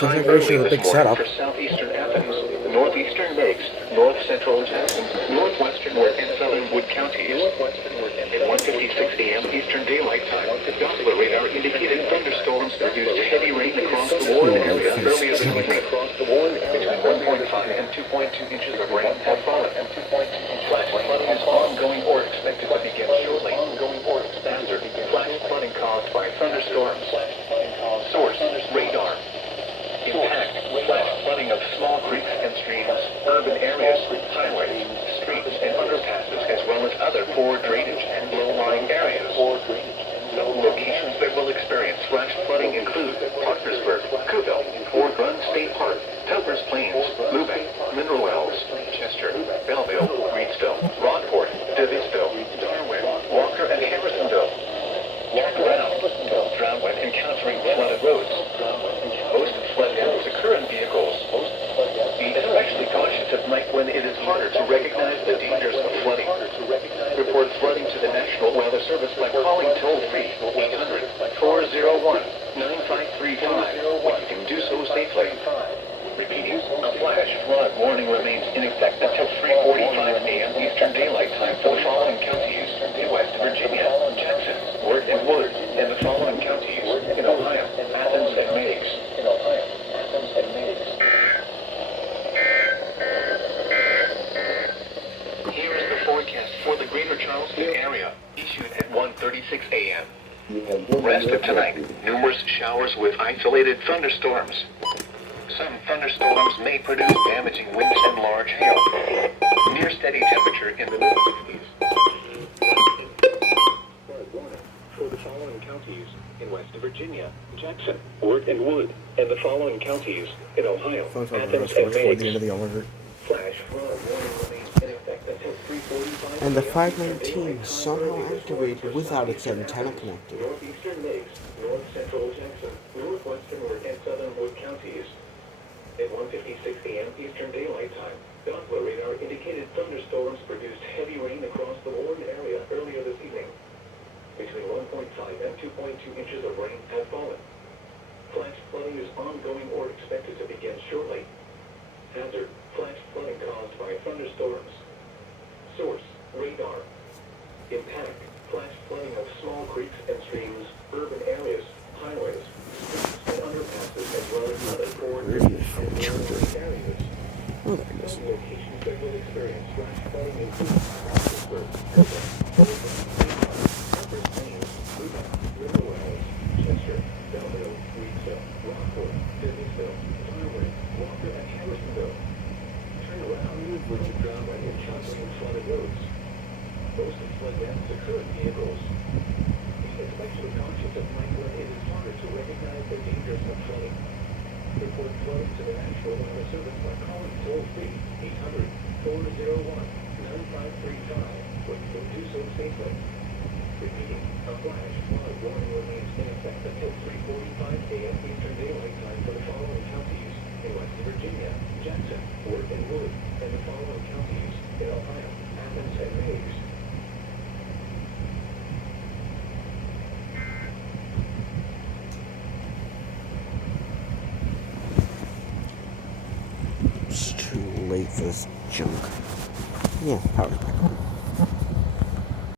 configuration is a big setup. For southeastern Athens, northeastern Meigs, north central Jackson, northwestern and southern Wood counties. At 1:56 a.m. Eastern Daylight Time, Doppler radar indicated thunderstorms produced heavy rain across the Warren area earlier this evening. Between 1.5 and 2.2 inches of rain have fallen. Flash flooding is ongoing or expected to begin shortly. Hazard: flash flooding caused by thunderstorms. Source: radar. Impact: flash flooding of small creeks and streams, urban areas, highways, streets, and underpasses, as well as other poor drainage and low-lying areas. Some locations that will experience flash flooding include Parkersburg, Cookville, Fort Run State Park, Tuppers Plains, Lubeck, Mineral Wells, Chester, Belleville, Reedsville, Rockport, Davisville, Darwin, Walker, and Harrisonville. Walk around, drown when encountering flooded roads. Most flood deaths occur in vehicles. Be especially cautious at night when it is harder to recognize the dangers of flooding. Report flooding to the National Weather Service by calling toll-free 800-401-9535 when you can do so safely. Repeating, a flash flood warning remains in effect until 3:45 a.m. Eastern Daylight Time for the following counties in West Virginia, Jackson, Wirt and Wood, and the following counties in Ohio, Athens and Meigs. Here is the forecast for the Greater Charleston area, issued at 1:36 a.m. Rest of tonight, numerous showers with isolated thunderstorms. Some thunderstorms may produce damaging winds and large hail. Near steady temperature in the mid-60s. For the following counties in West Virginia, Jackson, Wirt and Wood, and the following counties in Ohio, Athens and Meigs. Flash flood warning remains in effect until 3:45. And the 519 somehow activated without its antenna connected. Northeastern Meigs, north central Jackson, northwestern Wirt and southern Wood counties. At 1:56 a.m. Eastern Daylight Time, Doppler radar indicated thunderstorms produced heavy rain across the Warren area earlier this evening. Between 1.5 and 2.2 inches of rain have fallen. Flash flooding is ongoing or expected to begin shortly. Hazard: flash flooding caused by thunderstorms. Source: radar. Impact: flash flooding of small creeks and streams, urban areas, highways, streets, and underpasses, as well as other poor drainage and low-lying areas. Oh, there it is. Some locations that will experience flash flooding include Parkersburg, Tuppers Plains, Lubeck, Mineral Wells, Chester, Belleville, Reedsville, Rockport, Davisville, Darwin, Walker, and Harrisonville. Turn around when you drown when encountering flooded roads. Most of flood deaths occur in vehicles. Be especially cautious at night when it is harder to recognize the dangers of flooding. Report flooding to the National Weather Service by calling toll-free 800-401-9535 when you can do so safely. Repeating, a flash flood warning remains in effect until 3:45 a.m. Eastern Daylight Time for the following counties in West Virginia, Jackson, Wirt and Wood, and the following counties in Ohio, Athens and Meigs. It's too late for this junk. Yeah, power back on.